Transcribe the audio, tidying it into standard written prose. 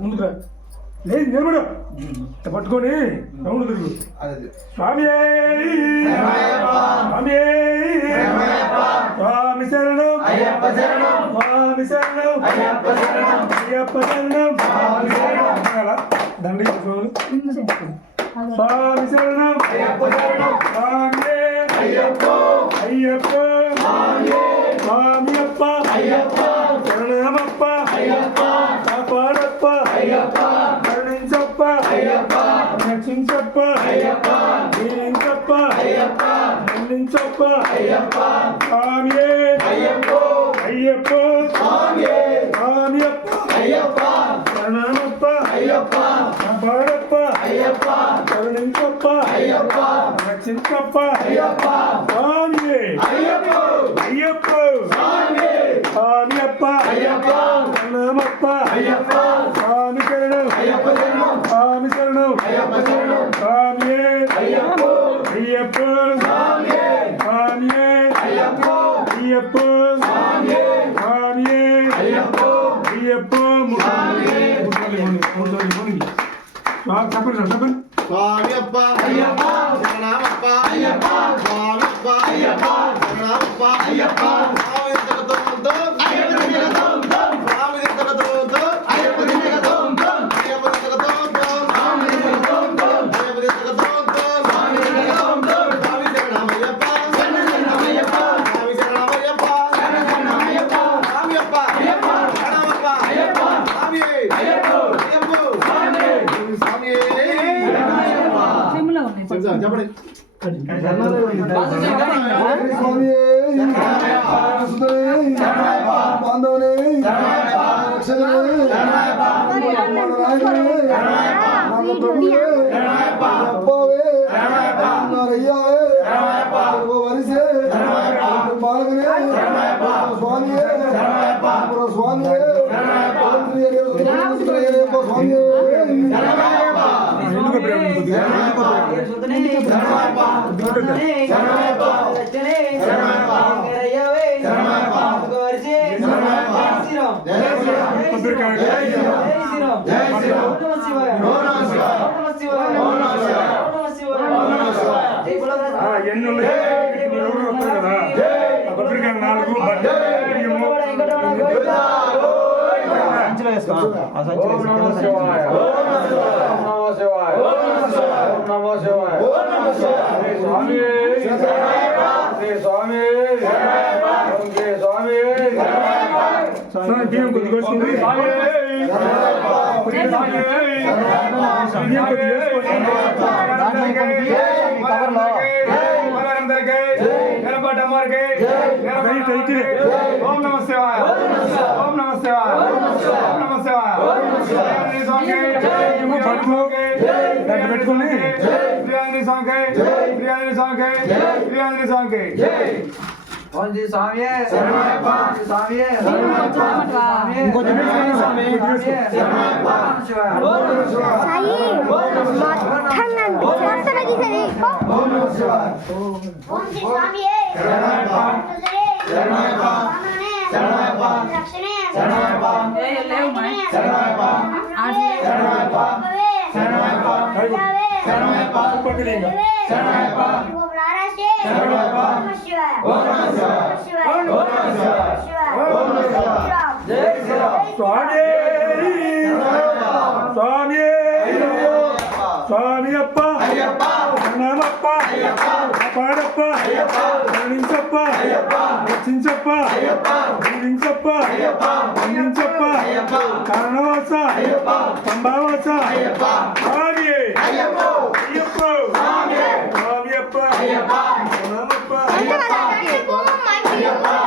ముందుకు లేదు నిలబడు పట్టుకొని రౌండ్ తిరుగు స్వామి స్వామి స్వామి శరణం స్వామి శరణం అయ్యప్ప శరణం దండి స్వామి శరణం స్వామి అయ్యప్ప స్వామి అప్ప శరణమప్ప కాపాడప్ప కరుణించప్ప రక్షించప్ప దీవించప్ప మన్నించప్ప స్వామియే అయ్యప్ప స్వామి అప్ప శరణమప్ప కాపాడప్ప కరుణించప్ప రక్షించప్ప స్వామియే అయ్యప్ప స్వామి అప్ప శరణమప్ప స్వామి శరణం స్వామి శరణం స్వామియే అయ్యప్ప స్వామియే అయ్యప్ప స్వామియే అయ్యప్ప చెప్పండి స్వామి అప్ప శరణమప్ప స్వామి అప్ప శరణమప్ప చెప్పండి ఓం నమః శివాయ ఓం నమః శివాయ ఓం నమః శివాయ పెట్టుకుని స్వామి స్వామి అప్ప శరణమప్ప కాపాడప్ప కరుణించప్ప రక్షించప్ప దీవించప్ప మన్నించప్ప కారణవాస పంబావాస స్వామియే